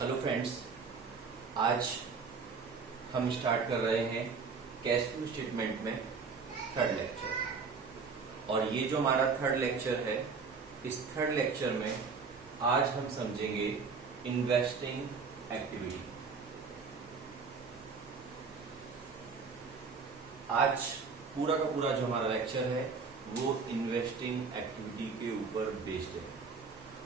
Hello friends, आज हम start कर रहे हैं कैश फ्लो स्टेटमेंट में थर्ड लेक्चर। और ये जो हमारा थर्ड लेक्चर है, इस थर्ड लेक्चर में आज हम समझेंगे इन्वेस्टिंग एक्टिविटी। आज पूरा का पूरा जो हमारा लेक्चर है वो इन्वेस्टिंग एक्टिविटी के ऊपर बेस्ड है।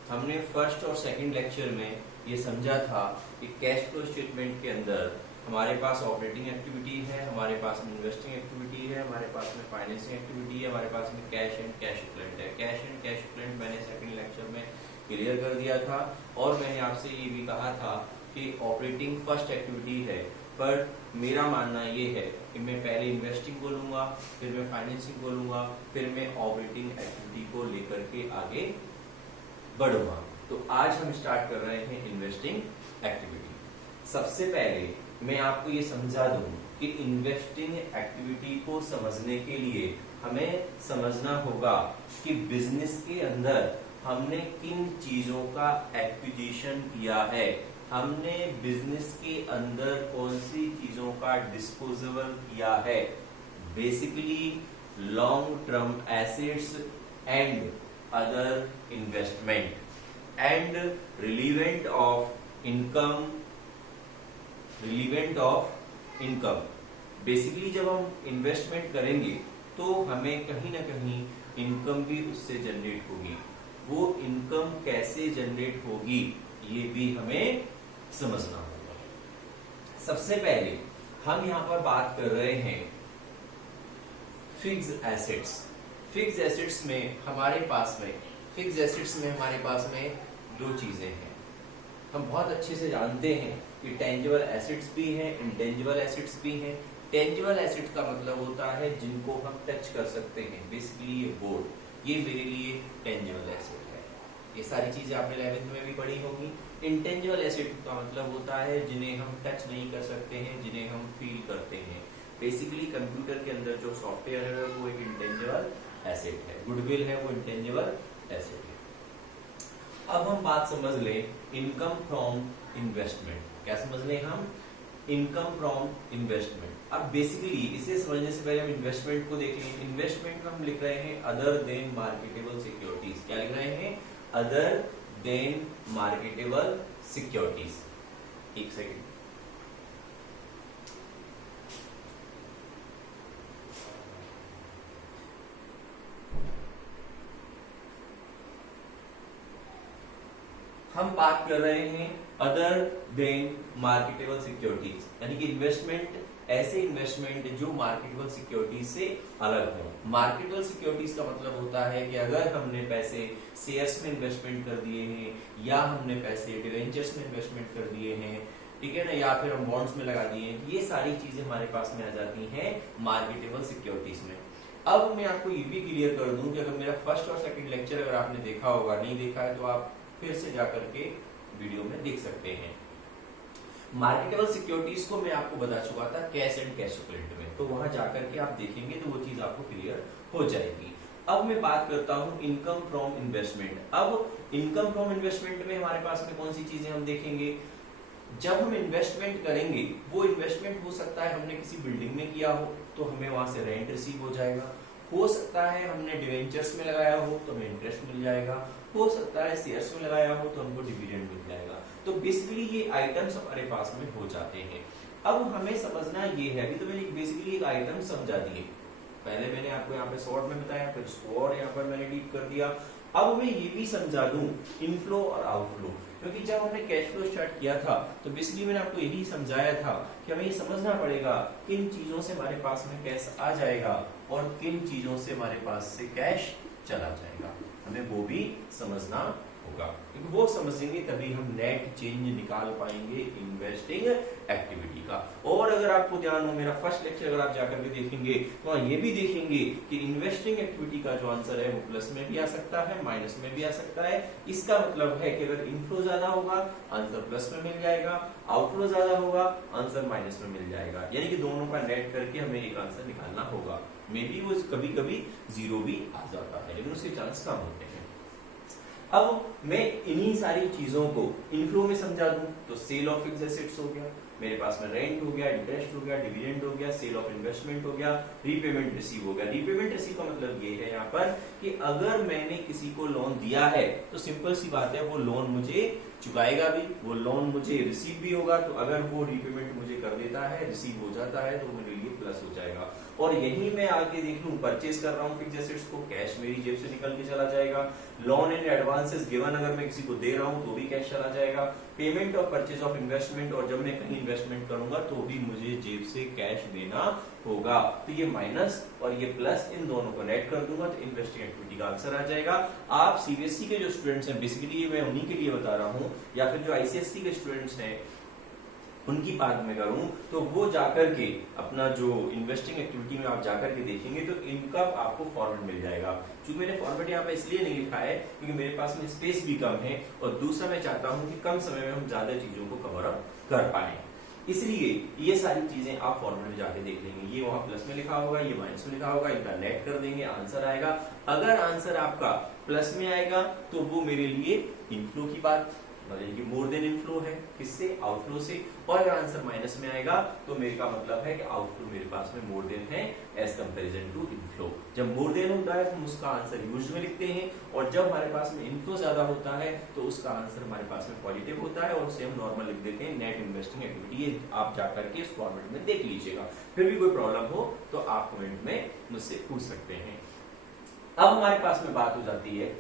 हमने फर्स्ट और सेकंड लेक्चर में ये समझा था कि कैश फ्लो स्टेटमेंट के अंदर हमारे पास ऑपरेटिंग एक्टिविटी है, हमारे पास में इन्वेस्टिंग एक्टिविटी है, हमारे पास में फाइनेंसिंग एक्टिविटी है, हमारे पास में कैश एंड कैश इक्विवेलेंट है। कैश एंड कैश इक्विवेलेंट मैंने सेकंड लेक्चर में क्लियर कर दिया था और मैंने आपसे ये भी कहा था कि ऑपरेटिंग फर्स्ट एक्टिविटी है, पर मेरा मानना ये है कि मैं पहले इन्वेस्टिंग को लूंगा, फिर मैं फाइनेंसिंग को लूंगा, फिर मैं ऑपरेटिंग एक्टिविटी को लेकर के आगे बढ़ूंगा। तो आज हम स्टार्ट कर रहे हैं इन्वेस्टिंग एक्टिविटी। सबसे पहले मैं आपको ये समझा दूं कि इन्वेस्टिंग एक्टिविटी को समझने के लिए हमें समझना होगा कि बिजनेस के अंदर हमने किन चीजों का एक्विजिशन किया है, हमने बिजनेस के अंदर कौन सी चीजों का डिस्पोजेबल किया है। Basically long term assets and other investment and relevant of income। Basically जब हम इन्वेस्टमेंट करेंगे तो हमें कहीं ना कहीं इनकम भी उससे जनरेट होगी। वो इनकम कैसे जनरेट होगी ये भी हमें समझना होगा। सबसे पहले हम यहाँ पर बात कर रहे हैं फिक्स्ड एसेट्स। फिक्स्ड एसेट्स में हमारे पास में दो चीजें हैं। हम बहुत अच्छे से जानते हैं कि टेंजिबल एसेट्स भी हैं, इंटेंजिबल एसेट्स भी हैं। टेंजिबल एसेट्स का मतलब होता है जिनको हम टच कर सकते हैं। बेसिकली ये बोर्ड, ये मेरे लिए टेंजिबल एसेट है। ये सारी चीजें आपने 11th में भी पढ़ी होगी। इंटेंजिबल एसेट का मतलब होता है जिन्हें हम टच नहीं कर सकते हैं, जिन्हें हम फील करते हैं। बेसिकली कंप्यूटर के अंदर जो सॉफ्टवेयर है वो एक इंटेंजिबल एसेट है, गुडविल है वो इंटेंजिबल एसेट है। अब हम बात समझ लें इनकम फ्रॉम इन्वेस्टमेंट। क्या समझ लें हम? Income from investment. अब बेसिकली इसे समझने से पहले हम इन्वेस्टमेंट को देखें। इन्वेस्टमेंट में हम लिख रहे हैं अदर देन मार्केटेबल सिक्योरिटीज। क्या लिख रहे हैं? Other than marketable securities. एक सेकेंड, हम बात कर रहे हैं अदर देन मार्केटेबल सिक्योरिटीज, यानी कि इन्वेस्टमेंट, ऐसे इन्वेस्टमेंट जो मार्केटेबल सिक्योरिटीज से अलग हो। मार्केटेबल सिक्योरिटीज का मतलब होता है कि अगर हमने पैसे शेयर्स में इन्वेस्टमेंट कर दिए हैं, या हमने पैसे डिवेंचर्स में इन्वेस्टमेंट कर दिए हैं, ठीक है ना, या फिर हम बॉन्ड्स में लगा दिए हैं, ये सारी चीजें हमारे पास में आ जाती हैं मार्केटेबल सिक्योरिटीज में। अब मैं आपको ये भी क्लियर कर दूं कि अगर मेरा फर्स्ट और सेकंड लेक्चर अगर आपने देखा होगा, नहीं देखा है तो आप फिर से जाकर के वीडियो में देख सकते हैं। मार्केटेबल सिक्योरिटीज को मैं आपको बता चुका था कैश एंड कैश इक्विवेलेंट में, तो वहां जाकर के आप देखेंगे तो वो चीज आपको क्लियर हो जाएगी। अब मैं बात करता हूं इनकम फ्रॉम इन्वेस्टमेंट। अब इनकम फ्रॉम इन्वेस्टमेंट में हमारे पास में कौन सी चीजें हम देखेंगे? जब हम इन्वेस्टमेंट करेंगे, वो इन्वेस्टमेंट हो सकता है हमने किसी बिल्डिंग में किया हो तो हमें वहां से रेंट रिसीव हो जाएगा, हो सकता है हमने डिवेंचर्स में लगाया हो तो हमें इंटरेस्ट मिल जाएगा, हो सकता है शेयर्स में लगाया हो तो हमको डिविडेंड मिल जाएगा। तो बेसिकली ये आइटम्स हमारे पास में हो जाते हैं। अब हमें समझना ये है, अभी तो मैंने बेसिकली एक आइटम समझा दिए, पहले मैंने आपको यहाँ पे शॉर्ट में बताया, फिर उसको और यहाँ पर मैंने डीप कर दिया। अब मैं ये भी समझा दूं इनफ्लो और आउटफ्लो, क्योंकि जब हमने कैश फ्लो स्टार्ट किया था तो बेसिकली मैंने आपको यही समझाया था कि हमें ये समझना पड़ेगा किन चीजों से हमारे पास में कैश आ जाएगा और किन चीजों से हमारे पास से कैश चला जाएगा, हमें वो भी समझना होगा। क्योंकि वो समझेंगे तभी हम नेट चेंज निकाल पाएंगे इन्वेस्टिंग एक्टिविटी का। और अगर आपको ध्यान हो, मेरा फर्स्ट लेक्चर अगर आप जाकर के देखेंगे तो ये भी देखेंगे कि इन्वेस्टिंग एक्टिविटी का जो आंसर है वो प्लस में भी आ सकता है, माइनस में भी आ सकता है। इसका मतलब है कि अगर इनफ्लो ज्यादा होगा आंसर प्लस में मिल जाएगा, आउटफ्लो ज्यादा होगा आंसर माइनस में मिल जाएगा, यानी कि दोनों का नेट करके हमें एक आंसर निकालना होगा। मे बी वो कभी कभी जीरो भी आ जाता है, लेकिन उसके चांस कम होते हैं। अब मैं इन्हीं सारी चीजों को इनफ्लो में समझा दूं तो सेल ऑफ फिक्स्ड एसेट्स हो गया, मेरे पास में रेंट हो गया, इंटरेस्ट हो गया, डिविडेंड हो गया, सेल ऑफ इन्वेस्टमेंट हो गया, रीपेमेंट रिसीव हो गया। रीपेमेंट रिसीव का मतलब ये है यहाँ पर कि अगर मैंने किसी को लोन दिया है तो सिंपल सी बात है वो लोन मुझे चुकाएगा भी, वो लोन मुझे रिसीव भी होगा। तो अगर वो रीपेमेंट मुझे कर देता है, रिसीव हो जाता है, तो मेरे लिए प्लस हो जाएगा। और यही मैं आगे देख लूं, परचेज कर रहा हूँ फिक्स्ड एसेट्स को, कैश मेरी जेब से निकल के चला जाएगा। लोन एंड एडवांसेस गिवन अगर मैं किसी को दे रहा हूँ तो भी कैश चला जाएगा। पेमेंट और परचेज ऑफ इन्वेस्टमेंट, और जब मैं कहीं इन्वेस्टमेंट करूंगा तो भी मुझे जेब से कैश देना होगा। तो ये माइनस और ये प्लस, इन दोनों को नेट कर दूंगा तो इन्वेस्टिंग एक्टिविटी का आंसर आ जाएगा। आप सीबीएसई के जो स्टूडेंट्स हैं, बेसिकली ये मैं उन्हीं के लिए बता रहा हूँ, या फिर जो आईसीएसई के स्टूडेंट्स हैं उनकी बात में करूं तो वो जाकर के अपना जो इन्वेस्टिंग एक्टिविटी में आप जाकर के देखेंगे तो इनका आपको फॉर्मेट मिल जाएगा। क्योंकि मैंने फॉर्मेट यहाँ पे इसलिए नहीं लिखा है क्योंकि मेरे पास में स्पेस भी कम है, और दूसरा मैं चाहता हूं कि कम समय में हम ज्यादा चीजों को कवर अप कर पाए, इसलिए ये सारी चीजें आप फॉर्मेट में जाके देख लेंगे। ये वहां प्लस में लिखा होगा, ये माइनस में लिखा होगा, इनका नेट कर देंगे, आंसर आएगा। अगर आंसर आपका प्लस में आएगा तो वो मेरे लिए इनफ्लो की बात, मतलब कि मोर देन इनफ्लो है, किससे, आउटफ्लो से। और अगर आंसर माइनस में आएगा तो मेरे का मतलब है कि आउटफ्लो मेरे पास में मोर देन है एज कंपैरिजन टू इनफ्लो। जब मोर देन होता है तो हम उसका आंसर यूज में लिखते हैं, और जब हमारे पास में इनफ्लो ज्यादा होता है तो उसका आंसर हमारे पास में पॉजिटिव होता है, और उसे हम नॉर्मल लिख देते हैं नेट इन्वेस्टिंग एक्टिविटी। ये आप जाकर के इस फॉर्मेट में देख लीजिएगा। फिर भी कोई प्रॉब्लम हो तो आप कमेंट में मुझसे पूछ सकते हैं। अब हमारे पास में बात हो जाती है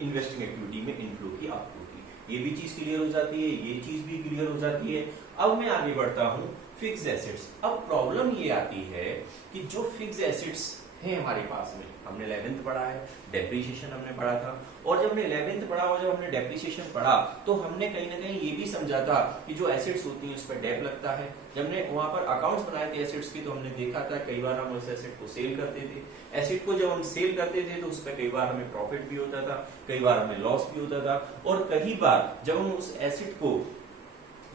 इन्वेस्टिंग एक्टिविटी में इनफ्लो की, आउटफ्लो की। ये भी चीज क्लियर हो जाती है, ये चीज भी क्लियर हो जाती है। अब मैं आगे बढ़ता हूं फिक्स्ड एसेट्स। अब प्रॉब्लम ये आती है कि जो फिक्स्ड एसेट्स है हमारे पास में, हमने 11th पढ़ा है, डेप्रिसिएशन हमने पढ़ा था, और जब हमने 11th पढ़ा और जब हमने डेप्रिसिएशन पढ़ा तो हमने कहीं ना कहीं ये भी समझा था कि जो एसेट्स होती हैं उस पर डेप लगता है। जब हमने वहां पर अकाउंट्स बनाए थे एसेट्स की तो हमने देखा था कई बार हम उस एसेट को सेल करते थे। एसेट को जब हम सेल करते थे तो उस पर कई बार हमें प्रॉफिट भी होता था, कई बार हमें लॉस भी होता था, और कई बार जब हम उस एसेट को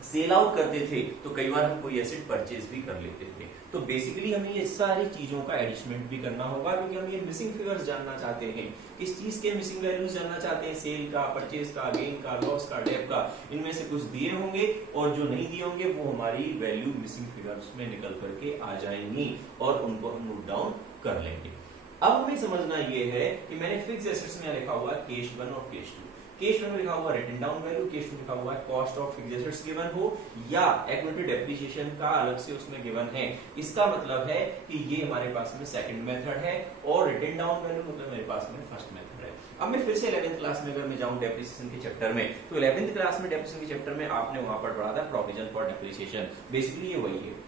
सेल आउट करते थे तो कई बार हम कोई एसेट परचेज भी कर लेते थे। तो बेसिकली हमें ये सारी चीजों का एडिशमेंट भी करना होगा, क्योंकि हम ये मिसिंग फिगर्स जानना चाहते हैं, किस चीज के मिसिंग वैल्यूज जानना चाहते हैं, सेल का, परचेज का, गेन का, लॉस का, डेप का। इनमें से कुछ दिए होंगे और जो नहीं दिए होंगे वो हमारी वैल्यू मिसिंग फिगर्स में निकल करके आ जाएंगी, और उनको हम नोट डाउन कर लेंगे। अब हमें समझना ये है कि मैंने फिक्स्ड एसेट्स में लिखा हुआ केस 1 और केस 2। केस 1 में लिखा हुआ रिटन डाउन वैल्यू, केस 2 लिखा हुआ है cost of fixed assets given हो या एक्यूमुलेटेड डेप्रिसिएशन का अलग से उसमें गिवन है। इसका मतलब है कि ये हमारे पास में सेकंड मेथड है, और रिटन डाउन वैल्यू मतलब मेरे पास में फर्स्ट मेथड है। अब मैं फिर से 11th क्लास में अगर मैं जाऊं डेप्रिसिएशन के चैप्टर में, तो 11th क्लास में डेप्रिसिएशन के चैप्टर में आपने वहां पर पढ़ा था प्रोविजन फॉर डेप्रिसिएशन। बेसिकली ये वही है।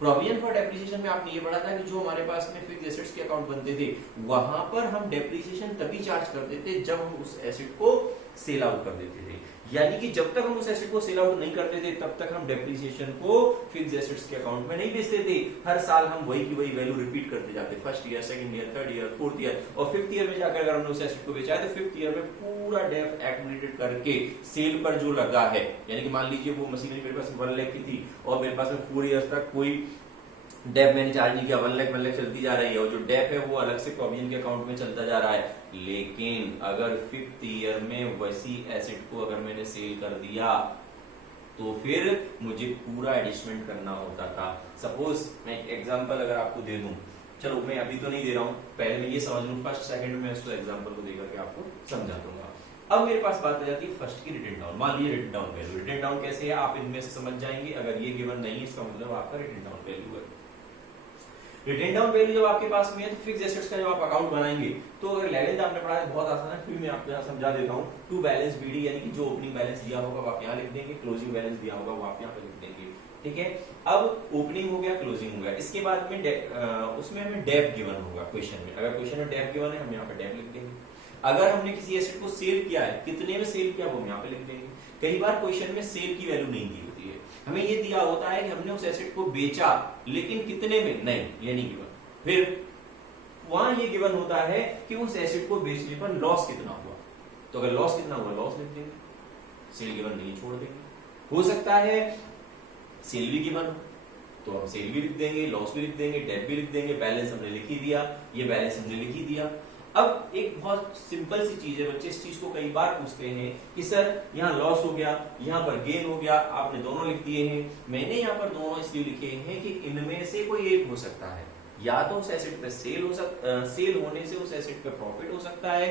प्रोविजन फॉर डेप्रिसिएशन में आपने ये पढ़ा था कि जो हमारे पास में फिक्स्ड एसेट्स के अकाउंट बनते थे वहां पर हम डेप्रिसिएशन तभी चार्ज करते थे जब हम उस एसेट को सेल आउट कर देते थे। यानी कि जब तक हम उस एसेट को सेल आउट नहीं करते थे तब तक हम डेप्रिसिएशन को फिक्स्ड एसेट्स के अकाउंट में नहीं बेचते थे। हर साल हम वही की वही वैल्यू रिपीट करते जाते, first year, second year, third year, fourth year, और फिफ्थ ईयर में जाकर अगर हमने उस एसेट को बेचा है तो फिफ्थ ईयर में पूरा डेप एक्यूमुलेटेड करके सेल पर जो लगा है, यानी कि मान लीजिए वो मशीनरी मेरे पास 1 लाख की थी और मेरे पास में 4 इयर्स तक कोई डेप मैंने चार्ज नहीं किया, 1 लाख चलती जा रही है, और जो डेप है वो अलग से प्रोविजन के अकाउंट में चलता जा रहा है। लेकिन अगर 5th ईयर में वैसी एसेट को अगर मैंने सेल कर दिया तो फिर मुझे पूरा एडिशमेंट करना होता था। सपोज मैं एक एग्जांपल अगर आपको दे दूं, चलो मैं अभी तो नहीं दे रहा हूं, पहले मैं ये समझ लूं, फर्स्ट सेकंड में इसको एग्जांपल को देकर के आपको समझा दूंगा। अब मेरे पास बात आ जाती है फर्स्ट की रिटन डाउन। मान लीजिए written down value, written down कैसे है आप इनमें से समझ जाएंगे। अगर ये गिवन नहीं है इसका मतलब आपका रिटन डाउन वैल्यू है। रिटन डाउन वैल्यू जब आपके पास में है तो फिक्स्ड एसेट्स का जब आप अकाउंट बनाएंगे तो अगर 11th आपने पढ़ा है बहुत आसान है, फिर मैं आपको यहाँ समझा देता हूँ। टू बैलेंस बीडी, यानी कि जो ओपनिंग बैलेंस दिया होगा वो आप यहाँ लिख देंगे, क्लोजिंग बैलेंस दिया होगा वो आप यहाँ पे लिख देंगे। ठीक है, अब ओपनिंग हो गया, क्लोजिंग हो गया, इसके बाद में उसमें हमें डेप गिवन होगा क्वेश्चन में। अगर क्वेश्चन में डेप गिवन है हम यहाँ पे डेप लिख देंगे। अगर हमने किसी एसेट को सेल किया है, कितने में सेल किया वो हम यहाँ पे लिख देंगे। कई बार क्वेश्चन में सेल की वैल्यू नहीं दी होती है, हमें ये दिया होता है कि हमने उस एसेट को बेचा लेकिन कितने में, नहीं ये नहीं गिवन। फिर वहां ये गिवन होता है कि उस एसेट को बेचने पर लॉस कितना हुआ, तो अगर लॉस कितना हुआ लॉस लिख देंगे, सेल गिवन नहीं छोड़ देंगे। हो सकता है सेल भी गिवन तो हम सेल भी लिख देंगे, लॉस भी लिख देंगे, डेट भी लिख देंगे, बैलेंस हमने लिख ही दिया, ये बैलेंस हमने लिख ही दिया। अब एक बहुत सिंपल सी चीज है, बच्चे इस चीज को कई बार पूछते हैं कि सर यहाँ लॉस हो गया, यहाँ पर गेन हो गया, आपने दोनों लिख दिए हैं। मैंने यहाँ पर दोनों इसलिए लिखे हैं कि इनमें से कोई एक हो सकता है, या तो उस एसेट पे सेल होने से उस एसेट पे प्रॉफिट हो सकता है,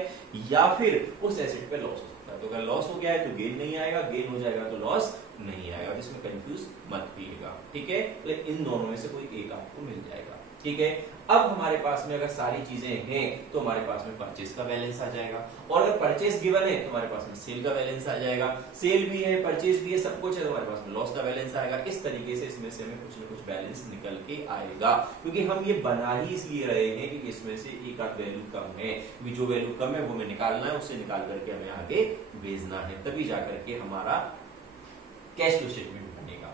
या फिर उस एसेट पे लॉस हो सकता है। तो अगर लॉस हो गया है तो गेन नहीं आएगा, गेन हो जाएगा तो लॉस नहीं आएगा, इसमें कंफ्यूज मत कीजिएगा, ठीक है। लेकिन इन दोनों में से कोई एक आपको मिल जाएगा, ठीक है। अब हमारे पास में अगर सारी चीजें हैं तो हमारे पास में परचेज का बैलेंस आ जाएगा, और अगर परचेज गिवन है तो हमारे पास में सेल का बैलेंस आ जाएगा। सेल भी है, परचेज भी है, सब कुछ है, तो हमारे पास में लॉस का बैलेंस आएगा। इस तरीके से इसमें से हमें कुछ ना कुछ बैलेंस निकल के आएगा, क्योंकि हम ये बना ही इसलिए रहे हैं कि इसमें से एक आध वैल्यू कम है, जो वैल्यू कम है वो हमें निकालना है, उससे निकाल करके हमें आगे भेजना है, तभी जाकर के हमारा कैश फ्लो स्टेटमेंट बनेगा।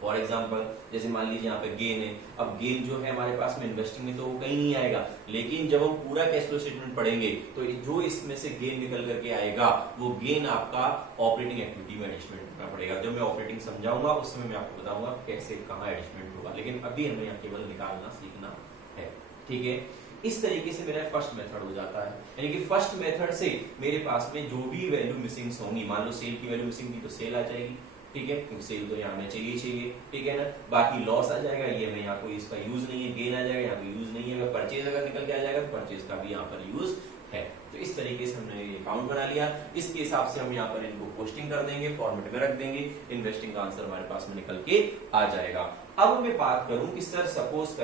फॉर एग्जाम्पल जैसे मान लीजिए यहाँ पे गेन है, अब गेन जो है हमारे पास में इन्वेस्टिंग में तो वो कहीं नहीं आएगा, लेकिन जब हम पूरा कैश फ्लो स्टेटमेंट पढ़ेंगे तो जो इसमें से गेन निकल करके आएगा वो गेन आपका ऑपरेटिंग एक्टिविटी में एडजस्टमेंट करना पड़ेगा। जब मैं ऑपरेटिंग समझाऊंगा उस समय मैं आपको बताऊंगा कैसे कहाँ एडजस्टमेंट होगा, लेकिन अभी हमें यहाँ केवल निकालना सीखना है, ठीक है। इस तरीके से मेरा फर्स्ट मेथड हो जाता है, यानी कि फर्स्ट मेथड से मेरे पास में जो भी वैल्यू मिसिंग होंगी, मान लो सेल की वैल्यू मिसिंग थी तो सेल आ जाएगी, ठीक है, क्योंकि सेल तो यहाँ में चाहिए, ठीक है ना। बाकी लॉस आ जाएगा, ये में यहाँ कोई इसका यूज नहीं है, गेन आ जाएगा, यहाँ कोई यूज नहीं है। अगर परचेज अगर निकल के आ जाएगा तो परचेज का भी यहाँ पर यूज है। तो इस तरीके से हमने ये अकाउंट बना लिया, इसके हिसाब से हम यहाँ पर इनको पोस्टिंग कर देंगे, फॉर्मेट में रख देंगे, इन्वेस्टिंग का आंसर हमारे पास में निकल के आ जाएगा। अब मैं बात करूं कि सर सपोज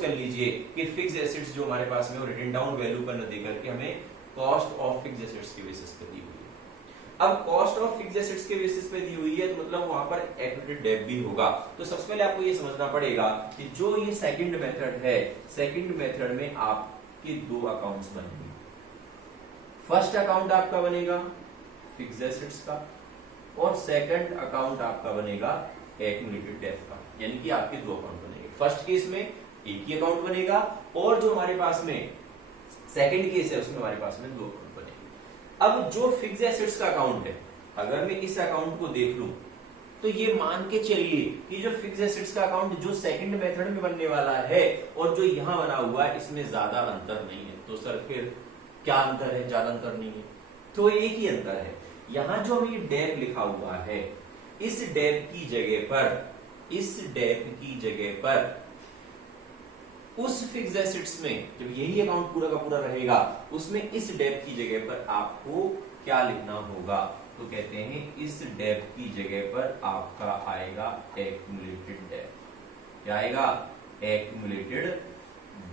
कर लीजिए कि फिक्स एसेट्स जो हमारे पास में वो रिटन डाउन वैल्यू पर न देकर के हमें कॉस्ट ऑफ फिक्स एसेट्स के बेसिस पे दी हुई है। अब कॉस्ट ऑफ फिक्स एसेट्स के बेसिस पे दी हुई है तो मतलब वहां पर एक्विटेड डेट भी होगा। तो सबसे पहले आपको ये समझना पड़ेगा कि जो ये सेकंड मेथड है, सेकंड मेथड में आपके दो अकाउंट्स बनेंगे। फर्स्ट अकाउंट आपका बनेगा फिक्स एसेट्स का, और सेकंड अकाउंट आपका बनेगा एक्यूमुलेटेड डेट का, यानी कि आपके दो अकाउंट बनेंगे। फर्स्ट केस में एक ही अकाउंट बनेगा, और जो हमारे पास में सेकंड केस है उसमें हमारे पास में दो अकाउंट बनेंगे। अब जो फिक्स एसेट्स का अकाउंट है, अगर मैं इस अकाउंट को देख लूं तो ये मान के चलिए कि जो फिक्स एसेट्स का अकाउंट जो सेकंड मेथड में बनने वाला है और जो यहां बना हुआ है इसमें ज्यादा अंतर नहीं है। तो सर फिर क्या अंतर है? ज्यादा अंतर नहीं है, तो एक ही अंतर है। यहां जो हम ये डेप लिखा हुआ है, इस डेप की जगह पर उस फिक्स एसेट्स में जब यही अकाउंट पूरा का पूरा रहेगा, उसमें इस डेप की जगह पर आपको क्या लिखना होगा? तो कहते हैं इस डेप की जगह पर आपका आएगा एक्यूमुलेटेड डेप। क्या आएगा? Accumulated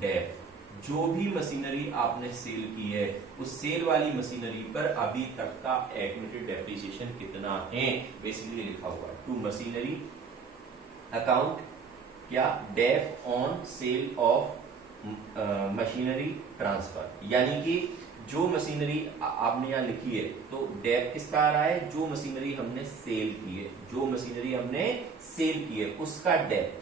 Depp. जो भी मशीनरी आपने सेल की है उस सेल वाली मशीनरी पर अभी तक का एक्यूमुलेटेड डेप्रिसिएशन कितना है, बेसिकली लिखा हुआ है। टू मशीनरी अकाउंट क्या? Dep on sale of machinery transfer, यानी कि जो मशीनरी आपने यहां लिखी है तो डेप किसका आ रहा है? जो मशीनरी हमने सेल की है, जो मशीनरी हमने सेल की है उसका डेप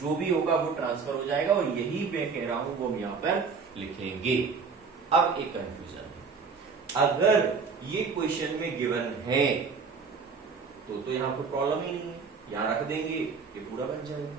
जो भी होगा वो ट्रांसफर हो जाएगा, और यही मैं कह रहा हूं वो हम यहां पर लिखेंगे। अब एक कंफ्यूजन है, अगर ये क्वेश्चन में गिवन है तो यहां कोई प्रॉब्लम ही नहीं है, यहां रख देंगे ये पूरा बन जाएगा।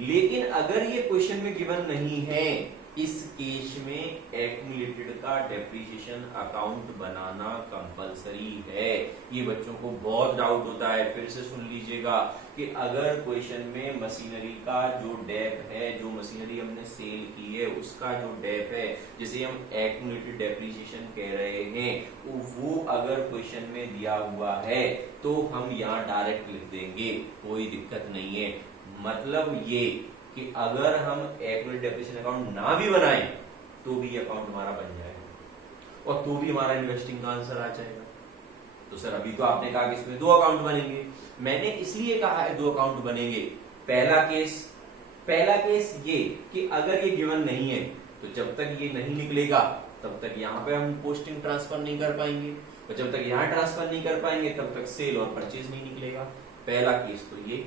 लेकिन अगर ये क्वेश्चन में गिवन नहीं है, इस केस में एक्यूमुलेटेड का डेप्रिसिएशन अकाउंट बनाना कंपलसरी है। ये बच्चों को बहुत डाउट होता है, फिर से सुन लीजिएगा कि अगर क्वेश्चन में मशीनरी का जो डेप है, जो मशीनरी हमने सेल की है उसका जो डेप है, जिसे हम एक्यूमुलेटेड डेप्रिसिएशन कह रहे हैं, वो अगर क्वेश्चन में दिया हुआ है तो हम यहाँ डायरेक्ट लिख देंगे, कोई दिक्कत नहीं है। मतलब ये कि अगर हम एक्यूमुलेटेड डेप्रिसिएशन अकाउंट ना भी बनाएं तो भी अकाउंट हमारा बन जाएगा, और तो भी हमारा इन्वेस्टिंग का आंसर आ जाएगा। तो सर अभी तो आपने कहा कि इसमें दो अकाउंट बनेंगे, मैंने इसलिए कहा है दो अकाउंट बनेंगे। पहला केस ये कि अगर ये गिवन नहीं है तो जब तक ये नहीं निकलेगा तब तक यहाँ पे हम पोस्टिंग ट्रांसफर नहीं कर पाएंगे, और जब तक यहाँ ट्रांसफर नहीं कर पाएंगे तब तक सेल और परचेज नहीं निकलेगा। पहला केस तो ये।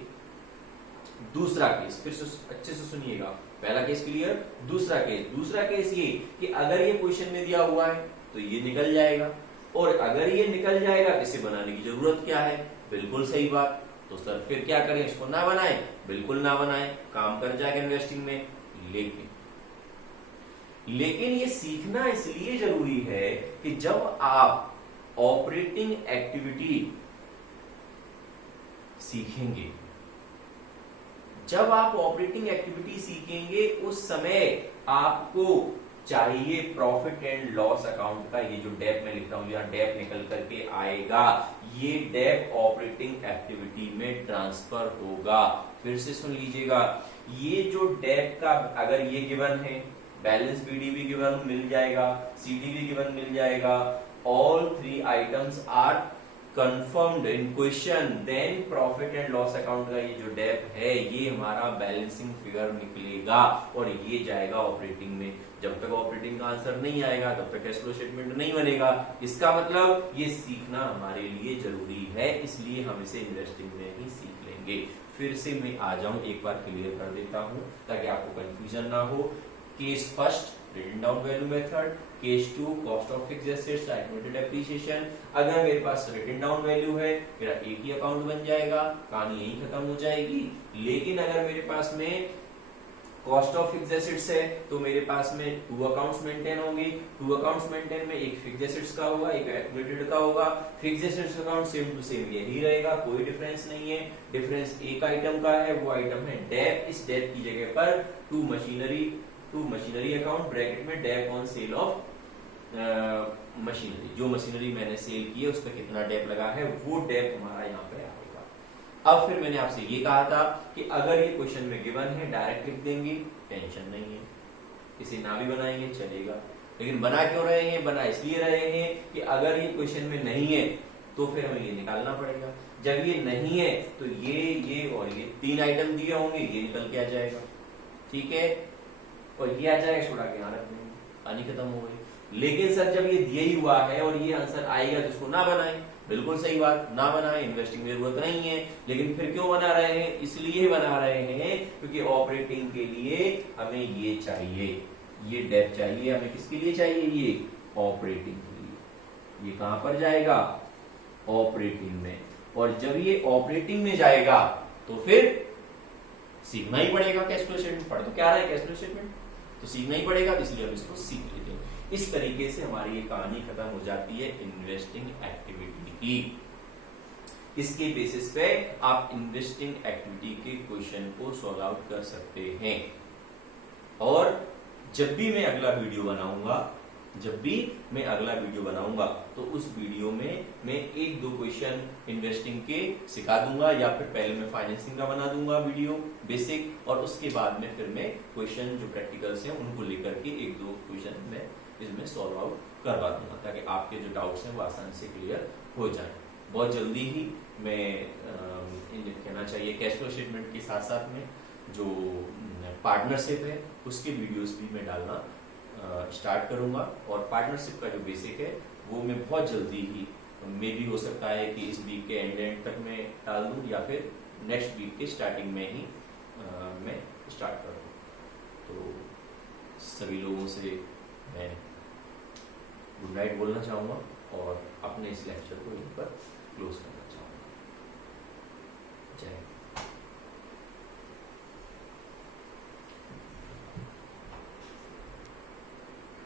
दूसरा केस फिर से अच्छे से सुनिएगा, पहला केस क्लियर। दूसरा केस ये कि अगर ये क्वेश्चन में दिया हुआ है तो ये निकल जाएगा, और अगर ये निकल जाएगा तो इसे बनाने की जरूरत क्या है? बिल्कुल सही बात। तो सर फिर क्या करें? इसको ना बनाएं? बिल्कुल ना बनाएं, काम कर जाएगा इन्वेस्टिंग में। लेकिन ये सीखना इसलिए जरूरी है कि जब आप ऑपरेटिंग एक्टिविटी सीखेंगे, जब आप ऑपरेटिंग एक्टिविटी सीखेंगे उस समय आपको चाहिए प्रॉफिट एंड लॉस अकाउंट का ये जो डेप में लिख रहा हूं, यहाँ डेप निकल करके आएगा, ये डेप ऑपरेटिंग एक्टिविटी में ट्रांसफर होगा। फिर से सुन लीजिएगा, ये जो डेप का अगर ये गिवन है, बैलेंस बीडी भी गिवन मिल जाएगा, सीडी भी गिवन मिल जाएगा, all three items are confirmed in question, then profit and loss account का ये जो डेप है ये हमारा बैलेंसिंग फिगर निकलेगा और ये जाएगा ऑपरेटिंग में। जब तक ऑपरेटिंग का आंसर नहीं आएगा तब तक कैश फ्लो स्टेटमेंट नहीं बनेगा। इसका मतलब ये सीखना हमारे लिए जरूरी है, इसलिए हम इसे इन्वेस्टिंग में ही सीख लेंगे। फिर से मैं आ जाऊं, एक बार क्लियर कर देता हूं ताकि आपको कंफ्यूजन ना हो। Case first written down value method, case two cost of fixed assets estimated depreciation. अगर मेरे पास रिटन डाउन वैल्यू है मेरा एक ही अकाउंट बन जाएगा, कहानी यही खत्म हो जाएगी। लेकिन अगर मेरे पास में कॉस्ट ऑफ फिक्स्ड एसेट्स है तो मेरे पास में टू अकाउंट्स मेंटेन होंगे। टू अकाउंट्स मेंटेन में एक फिक्स्ड एसेट्स का होगा, एक एक्टिवेटेड का होगा। Fixed assets account same to same यही रहेगा, कोई डिफरेंस नहीं है। डिफरेंस एक आइटम का है, वो आइटम है डेप। इस डेप की जगह पर टू मशीनरी अकाउंट ब्रैकेट में dep on sale of machinery, जो मशीनरी मैंने सेल की है उस पर कितना डेप लगा है वो डेप हमारा यहाँ पे आएगा। अब फिर मैंने आपसे ये कहा था कि अगर ये क्वेश्चन में गिवन है डायरेक्ट लिख देंगे, टेंशन नहीं है, इसे ना भी बनाएंगे चलेगा। लेकिन बना क्यों रहे हैं? बना इसलिए रहे हैं कि अगर ये क्वेश्चन में नहीं है तो फिर हमें ये निकालना पड़ेगा। जब ये नहीं है तो ये और ये तीन आइटम दिए होंगे, ये निकल के आ जाएगा, ठीक है, और ये आ जाएगा, छोड़ा के यहाँ रख देंगे, कहानी खत्म हो गई। लेकिन सर जब ये दिया ही हुआ है और ये आंसर आएगा तो उसको ना बनाएं, बिल्कुल सही बात, ना बनाएं, इन्वेस्टिंग में जरूरत नहीं है। लेकिन फिर क्यों बना रहे हैं? इसलिए बना रहे हैं क्योंकि ऑपरेटिंग के लिए हमें ये चाहिए, ये डेप चाहिए। हमें किसके लिए चाहिए? ये ऑपरेटिंग के लिए। ये कहां पर जाएगा? ऑपरेटिंग में। और जब ये ऑपरेटिंग में जाएगा तो फिर सीखना ही पड़ेगा कैश फ्लो स्टेटमेंट। पढ़ तो क्या रहा है कैश फ्लो स्टेटमेंट, तो सीखना ही पड़ेगा, इसलिए हम इसको सीख लेते हैं। इस तरीके से हमारी ये कहानी खत्म हो जाती है इन्वेस्टिंग एक्टिविटी की। इसके बेसिस पे आप इन्वेस्टिंग एक्टिविटी के क्वेश्चन को सॉल्व आउट कर सकते हैं। और जब भी मैं अगला वीडियो बनाऊंगा तो उस वीडियो में मैं एक दो क्वेश्चन इन्वेस्टिंग के सिखा दूंगा, या फिर पहले मैं फाइनेंसिंग का बना दूंगा वीडियो बेसिक, और उसके बाद में फिर मैं क्वेश्चन जो प्रैक्टिकल्स हैं उनको लेकर के एक दो क्वेश्चन मैं इसमें सॉल्व आउट करवा दूंगा ताकि आपके जो डाउट्स हैं वो आसानी से क्लियर हो जाए। बहुत जल्दी ही मैं कहना चाहिए कैश फ्लो स्टेटमेंट के साथ साथ में जो पार्टनरशिप है उसके वीडियोस भी मैं डालना स्टार्ट करूंगा। और पार्टनरशिप का जो बेसिक है वो मैं बहुत जल्दी ही, मे भी हो सकता है कि इस वीक के एंड तक मैं डाल दूं या फिर नेक्स्ट वीक के स्टार्टिंग में ही मैं स्टार्ट कर दूं। तो सभी लोगों से मैं गुड नाइट बोलना चाहूंगा और अपने इस लेक्चर को यहीं पर क्लोज करना चाहूंगा। जय हिंद।